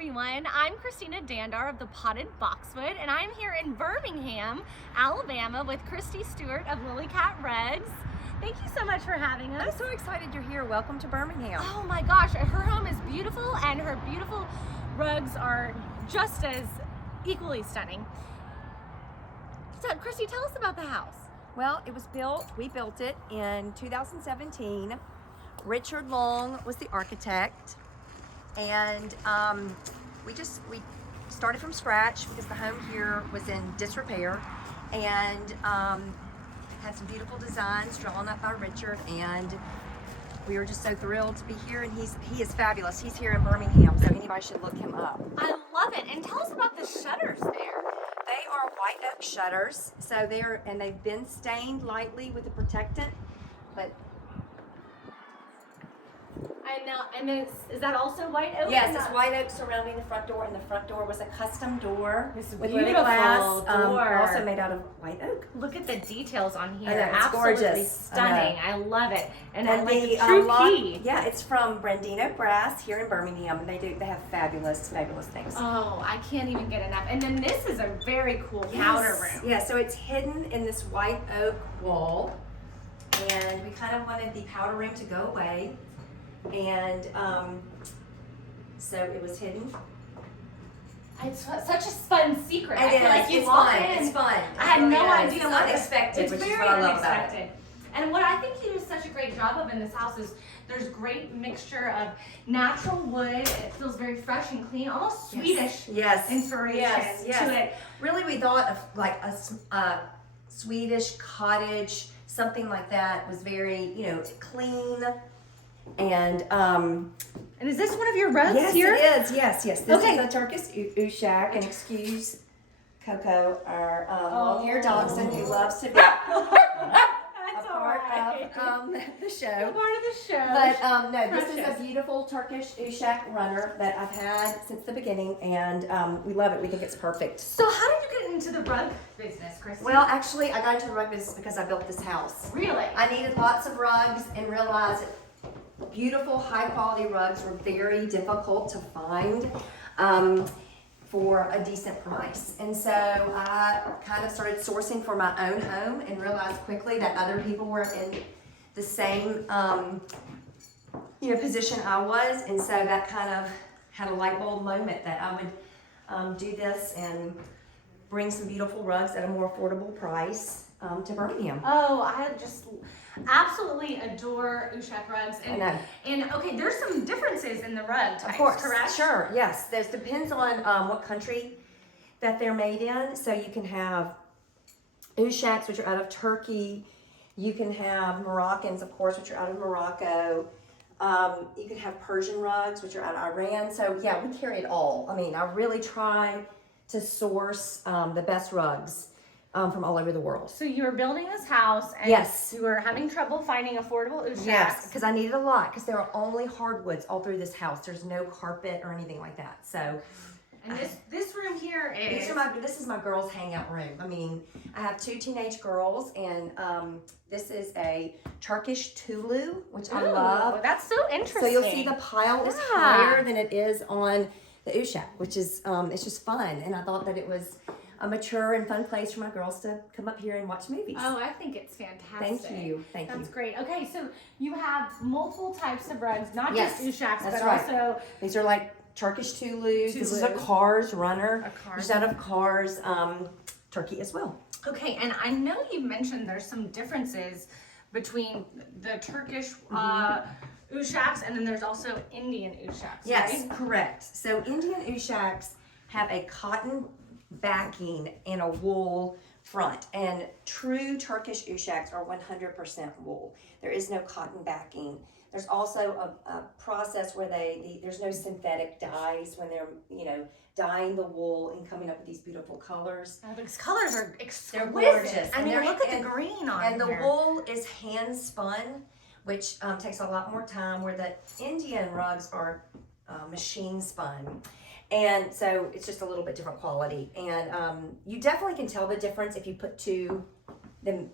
everyone. I'm Christina Dandar of the Potted Boxwood, and I'm here in Birmingham, Alabama with Christy Stewart of Lily Cat Rugs. Thank you so much for having us. I'm so excited you're here. Welcome to Birmingham. Oh my gosh, her home is beautiful, and her beautiful rugs are just as equally stunning. So, Christy, tell us about the house. Well, we built it in 2017. Richard Long was the architect, and we started from scratch because the home here was in disrepair, and had some beautiful designs drawn up by Richard, and we were just so thrilled to be here. And he is fabulous. He's here in Birmingham, so anybody should look him up. I love it. And tell us about the shutters there. They are white oak shutters, so they've been stained lightly with a protectant, but Is that also white oak? yes, it's white oak surrounding the front door, and the front door was a custom door It's with beautiful living glass, door. also made out of white oak. Look at the details on here. I know, it's Absolutely gorgeous. stunning. I love it. And I And like the the true lock, key. yeah, it's from Brandino Brass here in Birmingham, and they have fabulous things. Oh, I can't even get enough. And then this is a very cool powder room. Yeah, so it's hidden in this white oak wall, and we kind of wanted the powder room to go away, and so it was hidden. It's such a fun secret. It I feel is. like you It's walk fun. in. It's fun. I had It no really is. idea. It's what unexpected, It's which is very what I love about it. unexpected. And what I think you do such a great job of in this house is there's great mixture of natural wood. It feels very fresh and clean, almost Swedish Yes. inspiration to it. Really, we thought of like a Swedish cottage, something like that. Was very, clean, and And is this one of your rugs yes, here? it is. Yes. This Okay. is a Turkish Ushak, and excuse Coco, our long-haired dachshund who loves to be That's a all part right. of the show. A part of the show. But no, this is Precious. a beautiful Turkish Ushak runner that I've had since the beginning, and we love it. We think it's perfect. So how did you get into the rug business, Christy? Well, actually, I got into the rug business because I built this house. Really? I needed lots of rugs and realized that beautiful, high-quality rugs were very difficult to find for a decent price. And so I kind of started sourcing for my own home and realized quickly that other people were in the same position I was. And so that kind of had a light bulb moment that I would do this and bring some beautiful rugs at a more affordable price to Birmingham. Oh, I just absolutely adore Ushak rugs. I know. And okay, there's some differences in the rug types, Of course, correct? sure, yes. This depends on what country that they're made in. So you can have Ushaks, which are out of Turkey. You can have Moroccans, of course, which are out of Morocco. You can have Persian rugs, which are out of Iran. So yeah, we carry it all. I mean, I really try to source the best rugs from all over the world. So you were building this house and Yes. you were having trouble finding affordable Ushaks. Yes, because I needed a lot, because there are only hardwoods all through this house. There's no carpet or anything like that. So And this room here is this is my girls' hangout room. I mean, I have 2 teenage girls, and this is a Turkish Tulu, which I love. That's so interesting. So you'll see the pile is Yeah. higher than it is on the Ushak, which is it's just fun. And I thought that it was a mature and fun place for my girls to come up here and watch movies. Oh, I think it's fantastic. Thank you. That's great. Okay, so you have multiple types of rugs, not Yes, just Ushaks, that's but right. also These are like Turkish Tulus. This is a Tulu. Kars runner. A Kars. Just out of Kars, Turkey as well. okay. And I know you mentioned there's some differences between the Turkish Ushaks and then there's also Indian Ushaks. Yes, right? correct. So Indian Ushaks have a cotton backing and a wool front, and true Turkish Ushaks are 100% wool. There is no cotton backing. There's also a process where there's no synthetic dyes when they're dyeing the wool and coming up with these beautiful colors. Oh, these colors are exquisite. They're gorgeous. I And mean, they're- look at and- the green on And the here. wool is hand spun, which takes a lot more time, where the Indian rugs are machine spun. And so it's just a little bit different quality. And you definitely can tell the difference if you put two them,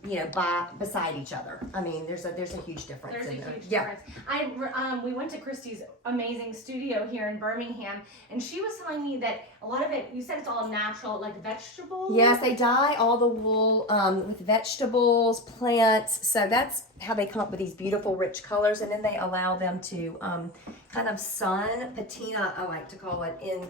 beside each other. I mean, there's a huge difference. There's a in there. huge Yeah. difference. We went to Christy's amazing studio here in Birmingham, and she was telling me that a lot of it, you said it's all natural, like vegetables. Yes, they dye all the wool with vegetables, plants. So that's how they come up with these beautiful, rich colors, and then they allow them to kind of sun patina, I like to call it, in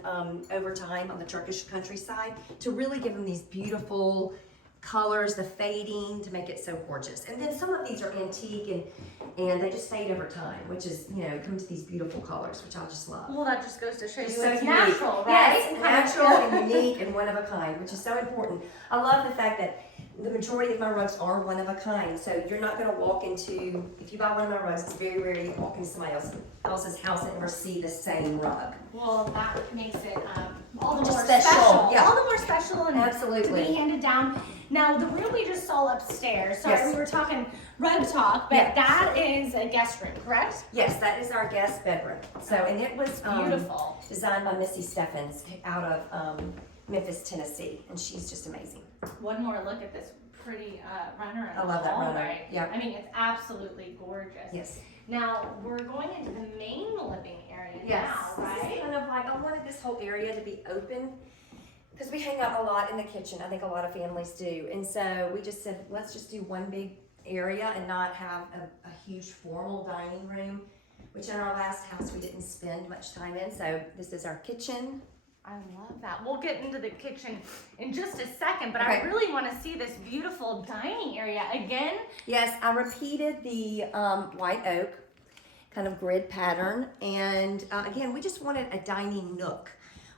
over time on the Turkish countryside to really give them these beautiful colors, the fading to make it so gorgeous. And then some of these are antique and they just fade over time, which is, come to these beautiful colors, which I just love. Well, that just goes to show you It's so it's unique. natural, right? Yes, natural and unique and one of a kind, which is so important. I love the fact that the majority of my rugs are one of a kind. So you're not going to walk into, if you buy one of my rugs, it's very rare you walk into somebody else's house and ever see the same rug. Well, that makes it all the Just more special, special. yeah. All the more special and Absolutely. to be handed down. Now, the room we just saw upstairs, sorry, Yes. we were talking rug talk, but Yeah. that is a guest room, correct? Yes, that is our guest bedroom. So, and it was Beautiful. designed by Missy Steffens out of Memphis, Tennessee, and she's just amazing. One more look at this pretty runner in I the love that runner. hallway. Yeah. I mean, it's absolutely gorgeous. Yes. Now, we're going into the main living area Yes. now, This is right? kind of like, I wanted this whole area to be open because we hang out a lot in the kitchen. I think a lot of families do. And so we just said, let's just do one big area and not have a huge formal dining room, which in our last house we didn't spend much time in. So this is our kitchen. I love that. We'll get into the kitchen in just a second, but Okay. I really want to see this beautiful dining area again. Yes, I repeated the white oak kind of grid pattern. And again, we just wanted a dining nook.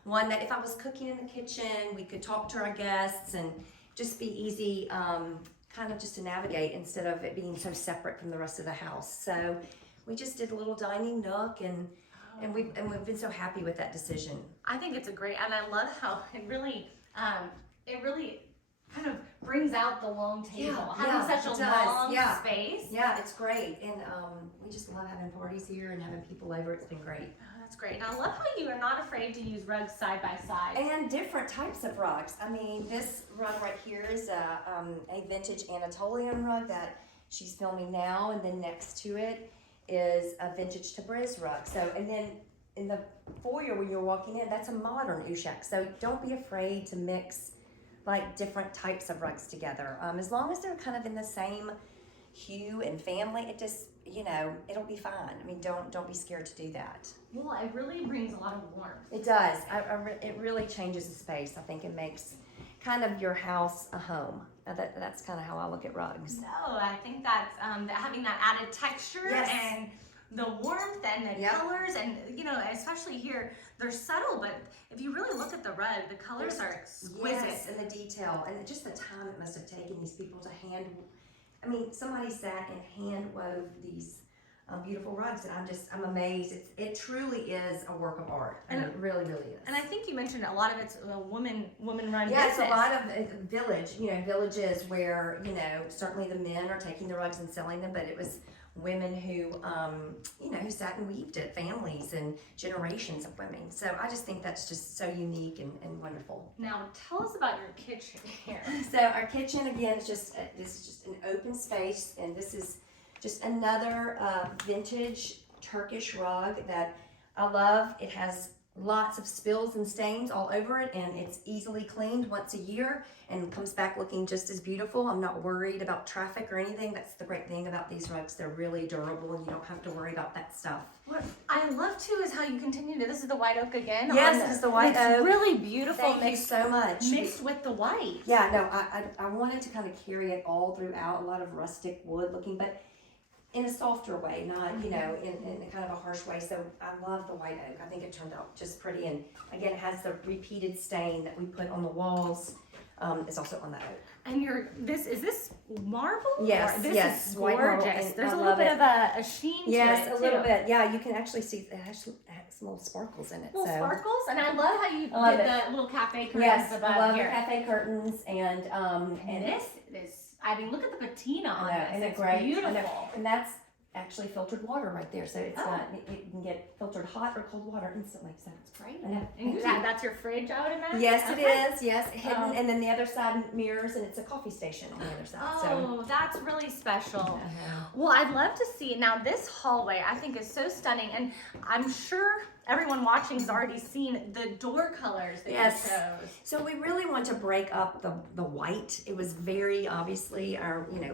One that if I was cooking in the kitchen, we could talk to our guests and just be easy kind of just to navigate instead of it being so separate from the rest of the house. So we just did a little dining nook and we've been so happy with that decision. I think it's a great, and I love how it really kind of brings out the long table, having yeah, such a it does, long yeah. space. Yeah, it's great. And we just love having parties here and having people over. It's been great. Oh, that's great. And I love how you are not afraid to use rugs side by side. And different types of rugs. I mean, this rug right here is a vintage Anatolian rug that she's filming now, and then next to it is a vintage Tabriz rug. So, and then in the foyer when you're walking in, that's a modern Ushak. So don't be afraid to mix like different types of rugs together. As long as they're kind of in the same hue and family, it just, it'll be fine. I mean, don't be scared to do that. Well, it really brings a lot of warmth. It does. It really changes the space. I think it makes kind of your house a home. That's kind of how I look at rugs. No, I think that's having that added texture Yes. and the warmth and the Yep. colors, and especially here, they're subtle, but if you really look at the rug, the colors are exquisite. Yes, and the detail and just the time it must have taken these people to somebody sat and hand wove these beautiful rugs, and I'm amazed. It truly is a work of art. And it really, really is. And I think you mentioned a lot of it's a woman-run Yeah, business. it's a lot of villages where, certainly the men are taking the rugs and selling them, but it was women who, who sat and weaved it, families and generations of women. So I just think that's just so unique and wonderful. Now, tell us about your kitchen here. So our kitchen, again, is this is just an open space, and this is just another vintage Turkish rug that I love. It has lots of spills and stains all over it, and it's easily cleaned once a year and comes back looking just as beautiful. I'm not worried about traffic or anything. That's the great thing about these rugs. They're really durable and you don't have to worry about that stuff. What I love too is how you continue to, this is the white oak again. Yes, this is the white oak. It's really beautiful. Thank you so much. Mixed with the white. Yeah, no, I wanted to kind of carry it all throughout, a lot of rustic wood looking, but in a softer way, not, in a kind of a harsh way. So I love the white oak. I think it turned out just pretty. And again, it has the repeated stain that we put on the walls. It's also on the oak. And is this marble? Yes, Or this yes, is white marble, gorgeous. and There's I a little love bit it. of a sheen Yes, to it a little too. bit. Yeah, you can actually see it has some little sparkles in it. Little so. sparkles, and I love how you I love did it. the little cafe curtains Yes, above I love here. the cafe curtains and And this, I mean, look at the patina on I know, this. isn't it It's great? I know. beautiful. And that's actually filtered water right there, so it's Oh. not. It can get filtered hot or cold water instantly. So That's great. I know. And Thank that's your fridge, I would imagine? yes, it Okay. is. Yes, hidden, Oh. and then the other side mirrors, and it's a coffee station on the other side. So. Oh, that's really special. Uh-huh. Well, I'd love to see. Now, this hallway I think is so stunning, and I'm sure everyone watching has already seen the door colors that Yes. you chose. So we really want to break up the white. It was very obviously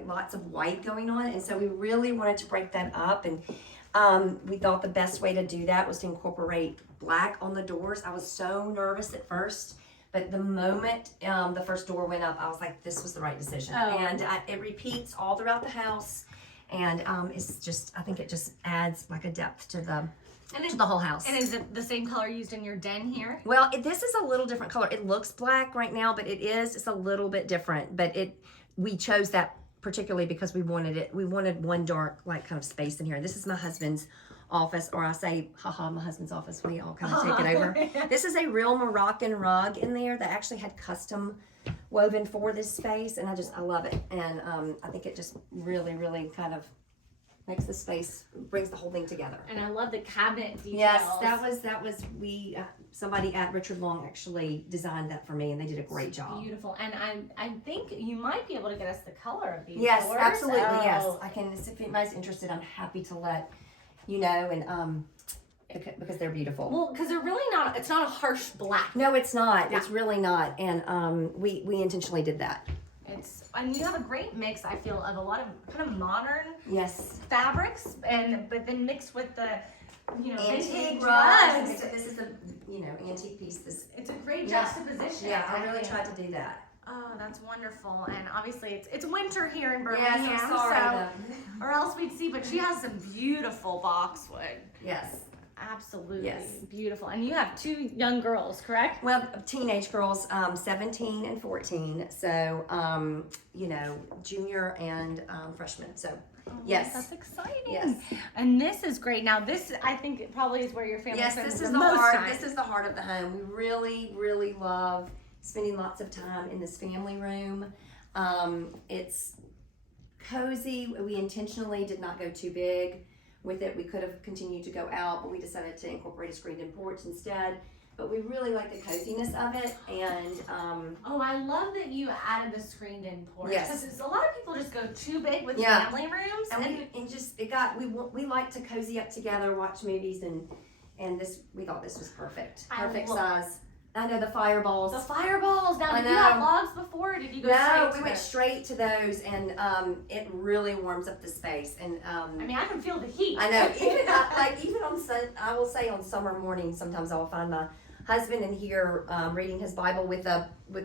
lots of white going on, and so we really wanted to break that up. And we thought the best way to do that was to incorporate black on the doors. I was so nervous at first, but the moment the first door went up, I was like, this was the right decision. Oh. And it repeats all throughout the house, and I think it just adds like a depth to the whole house. And is it the same color used in your den here? Well, this is a little different color. It looks black right now, but it's a little bit different. But we chose that particularly because we wanted one dark, like, kind of space in here. This is my husband's office, or I say, haha, my husband's office. We all kind of take it over. This is a real Moroccan rug in there that actually had custom woven for this space, and I love it. And I think it just really, really kind of makes the space, brings the whole thing together. And I love the cabinet details. Yes, that was somebody at Richard Long actually designed that for me, and they did a great job. Beautiful. And I think you might be able to get us the color of these Yes, doors. absolutely. Oh. Yes, I can. If anybody's interested, I'm happy to let you know, and because they're beautiful. Well, because they're really not. It's not a harsh black. No, it's not. Yeah. It's really not, and we intentionally did that. And you have a great mix, I feel, of a lot of kind of modern Yes. fabrics, but then mixed with the Antique vintage rugs. rugs. This is a antique piece. It's a great Yeah. juxtaposition. Yeah, I really think. tried to do that. Oh, that's wonderful. And obviously it's winter here in Birmingham, Yes, I'm sorry. so or else we'd see. But she has some beautiful boxwood. Yes. Absolutely Yes. beautiful. And you have two young girls, correct? Well, teenage girls, 17 and 14. So, junior and freshman. So, yes. That's exciting. Yes. And this is great. Now, this I think it probably is where your family Yes, spends this is the the most heart. time. This is the heart of the home. We really, really love spending lots of time in this family room. It's cozy. We intentionally did not go too big with it. We could have continued to go out, but we decided to incorporate a screened-in porch instead. But we really like the coziness of it, and Oh, I love that you added the screened-in porch. Yes. Because a lot of people just go too big with Yeah. family rooms. we like to cozy up together, watch movies, and we thought this was perfect, I perfect love- size. I know the fireballs. The fireballs. Now, I did you have know. logs before? Or did you go No, straight we to went the- straight to those, and it really warms up the space. And I mean, I can feel the heat. I know, even on I will say on summer mornings, sometimes I'll find my husband in here reading his Bible with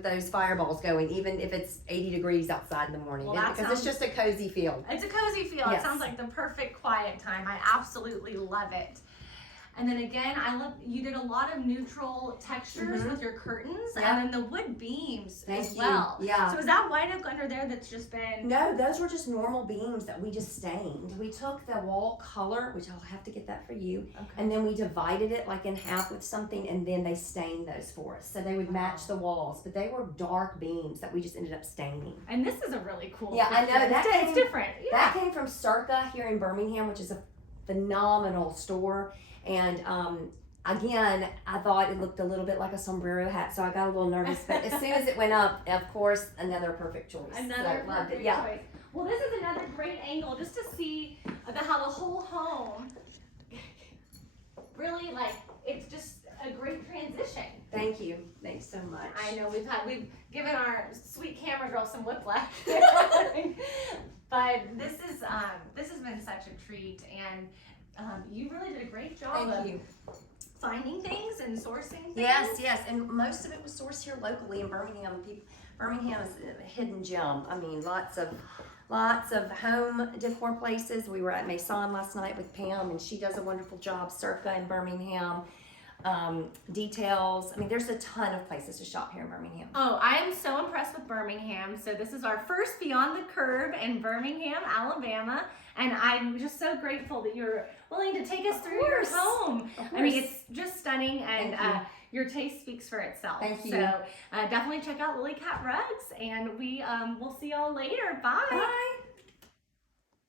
those fireballs going, even if it's 80 degrees outside in the morning, Well, that because it's just a cozy feel. It's a cozy feel. Yes. It sounds like the perfect quiet time. I absolutely love it. And then again, I love you did a lot of neutral textures Mhm. with your curtains, Yeah. and then the wood beams Thank as you. well. Yeah. So is that white oak under there that's just been? No, those were just normal beams that we just stained. We took the wall color, which I'll have to get that for you, Okay. and then we divided it like in half with something, and then they stained those for us. So they would match the walls, but they were dark beams that we just ended up staining. And this is a really cool. Yeah, I know, picture. that It's came- different. Yeah. That came from Circa here in Birmingham, which is a phenomenal store. And again, I thought it looked a little bit like a sombrero hat, so I got a little nervous. But as soon as it went up, of course, another perfect choice. Another So, loved perfect it. Yeah. choice. Well, this is another great angle just to see how the whole home really it's just a great transition. Thank you. Thanks so much. I know we've given our sweet camera girl some whiplash, but this has been such a treat, and you really did a great job Thank of you. finding things and sourcing things. Yes, and most of it was sourced here locally in Birmingham. Birmingham is a hidden gem. I mean, lots of home decor places. We were at Maison last night with Pam, and she does a wonderful job. Circa in Birmingham. Details. I mean, there's a ton of places to shop here in Birmingham. Oh, I am so impressed with Birmingham. So this is our first Beyond the Curve in Birmingham, Alabama. And I'm just so grateful that you're willing to take us through your course. home. Of I mean, course. it's just stunning, and Thank you. your taste speaks for itself. Thank you. So definitely check out Lily Cat Rugs, and we will see y'all later. Bye. Bye.